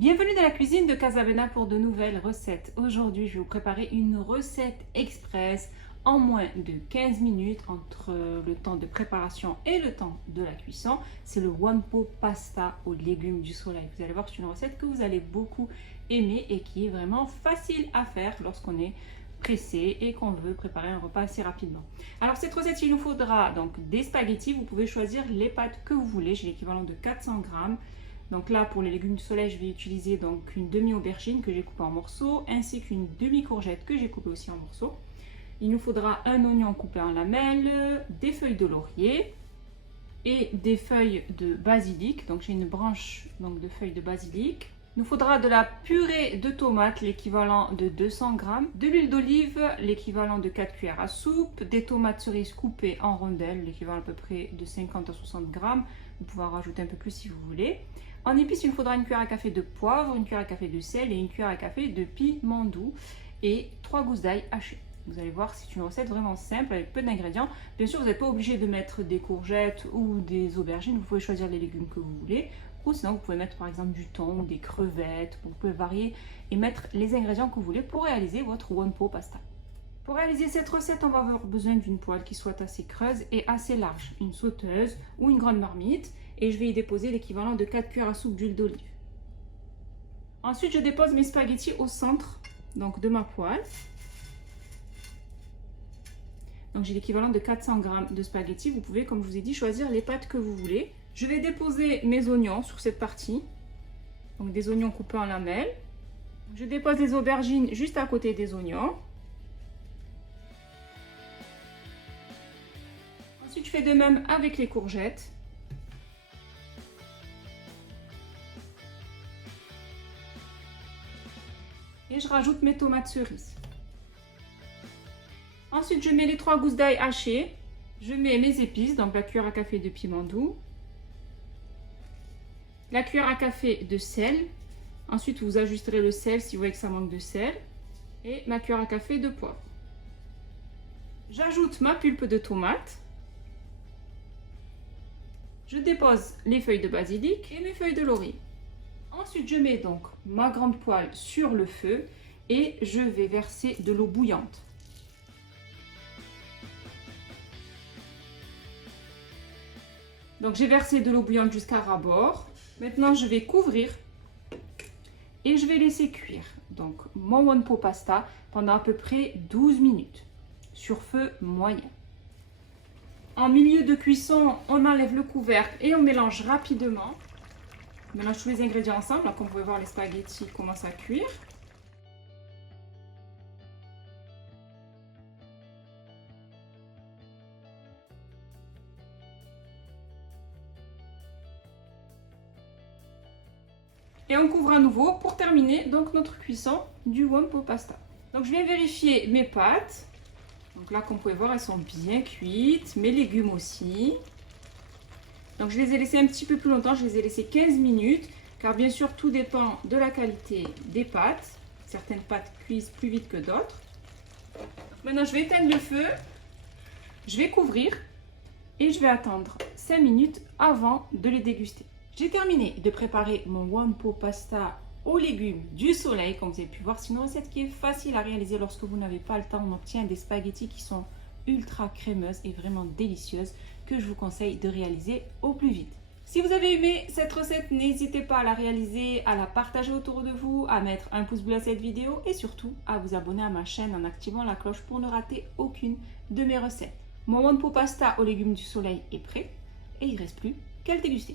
Bienvenue dans la cuisine de Casabena pour de nouvelles recettes. Aujourd'hui, je vais vous préparer une recette express en moins de 15 minutes entre le temps de préparation et le temps de la cuisson. C'est le one pot pasta aux légumes du soleil. Vous allez voir, c'est une recette que vous allez beaucoup aimer et qui est vraiment facile à faire lorsqu'on est pressé et qu'on veut préparer un repas assez rapidement. Alors cette recette, il nous faudra donc des spaghettis. Vous pouvez choisir les pâtes que vous voulez. J'ai l'équivalent de 400 grammes. Donc là, pour les légumes du soleil, je vais utiliser donc une demi-aubergine que j'ai coupée en morceaux, ainsi qu'une demi-courgette que j'ai coupée aussi en morceaux. Il nous faudra un oignon coupé en lamelles, des feuilles de laurier et des feuilles de basilic. Donc j'ai une branche donc, de feuilles de basilic. Il nous faudra de la purée de tomates, l'équivalent de 200 g, de l'huile d'olive, l'équivalent de 4 cuillères à soupe, des tomates cerises coupées en rondelles, l'équivalent à peu près de 50 à 60 g. Vous pouvez en rajouter un peu plus si vous voulez. En épices, il nous faudra une cuillère à café de poivre, une cuillère à café de sel et une cuillère à café de piment doux et 3 gousses d'ail hachées. Vous allez voir, c'est une recette vraiment simple avec peu d'ingrédients. Bien sûr, vous n'êtes pas obligé de mettre des courgettes ou des aubergines. Vous pouvez choisir les légumes que vous voulez. Ou sinon, vous pouvez mettre par exemple du thon, des crevettes. Vous pouvez varier et mettre les ingrédients que vous voulez pour réaliser votre one pot pasta. Pour réaliser cette recette, on va avoir besoin d'une poêle qui soit assez creuse et assez large. Une sauteuse ou une grande marmite. Et je vais y déposer l'équivalent de 4 cuillères à soupe d'huile d'olive. Ensuite, je dépose mes spaghettis au centre donc, de ma poêle. Donc j'ai l'équivalent de 400 g de spaghettis. Vous pouvez, comme je vous ai dit, choisir les pâtes que vous voulez. Je vais déposer mes oignons sur cette partie. Donc des oignons coupés en lamelles. Je dépose les aubergines juste à côté des oignons. Ensuite, je fais de même avec les courgettes. Et je rajoute mes tomates cerises. Ensuite, je mets les 3 gousses d'ail hachées. Je mets mes épices, donc la cuillère à café de piment doux. La cuillère à café de sel. Ensuite, vous ajusterez le sel si vous voyez que ça manque de sel. Et ma cuillère à café de poivre. J'ajoute ma pulpe de tomate. Je dépose les feuilles de basilic et mes feuilles de laurier. Ensuite, je mets donc ma grande poêle sur le feu et je vais verser de l'eau bouillante. Donc, j'ai versé de l'eau bouillante jusqu'à ras-bord. Maintenant, je vais couvrir et je vais laisser cuire donc mon one pot pasta pendant à peu près 12 minutes sur feu moyen. En milieu de cuisson, on enlève le couvercle et on mélange rapidement. On mélange tous les ingrédients ensemble. Là, comme vous pouvez voir, les spaghettis commencent à cuire. Et on couvre à nouveau pour terminer donc notre cuisson du one pot pasta. Donc je viens vérifier mes pâtes. Donc là, comme vous pouvez voir, elles sont bien cuites. Mes légumes aussi. Donc je les ai laissés un petit peu plus longtemps, je les ai laissés 15 minutes, car bien sûr tout dépend de la qualité des pâtes. Certaines pâtes cuisent plus vite que d'autres. Maintenant je vais éteindre le feu, je vais couvrir et je vais attendre 5 minutes avant de les déguster. J'ai terminé de préparer mon one pot pasta aux légumes du soleil, comme vous avez pu voir. C'est une recette qui est facile à réaliser lorsque vous n'avez pas le temps. On obtient des spaghettis qui sont ultra crémeuses et vraiment délicieuses que je vous conseille de réaliser au plus vite. Si vous avez aimé cette recette, n'hésitez pas à la réaliser, à la partager autour de vous, à mettre un pouce bleu à cette vidéo et surtout à vous abonner à ma chaîne en activant la cloche pour ne rater aucune de mes recettes. Mon one pot pasta aux légumes du soleil est prêt et il ne reste plus qu'à le déguster.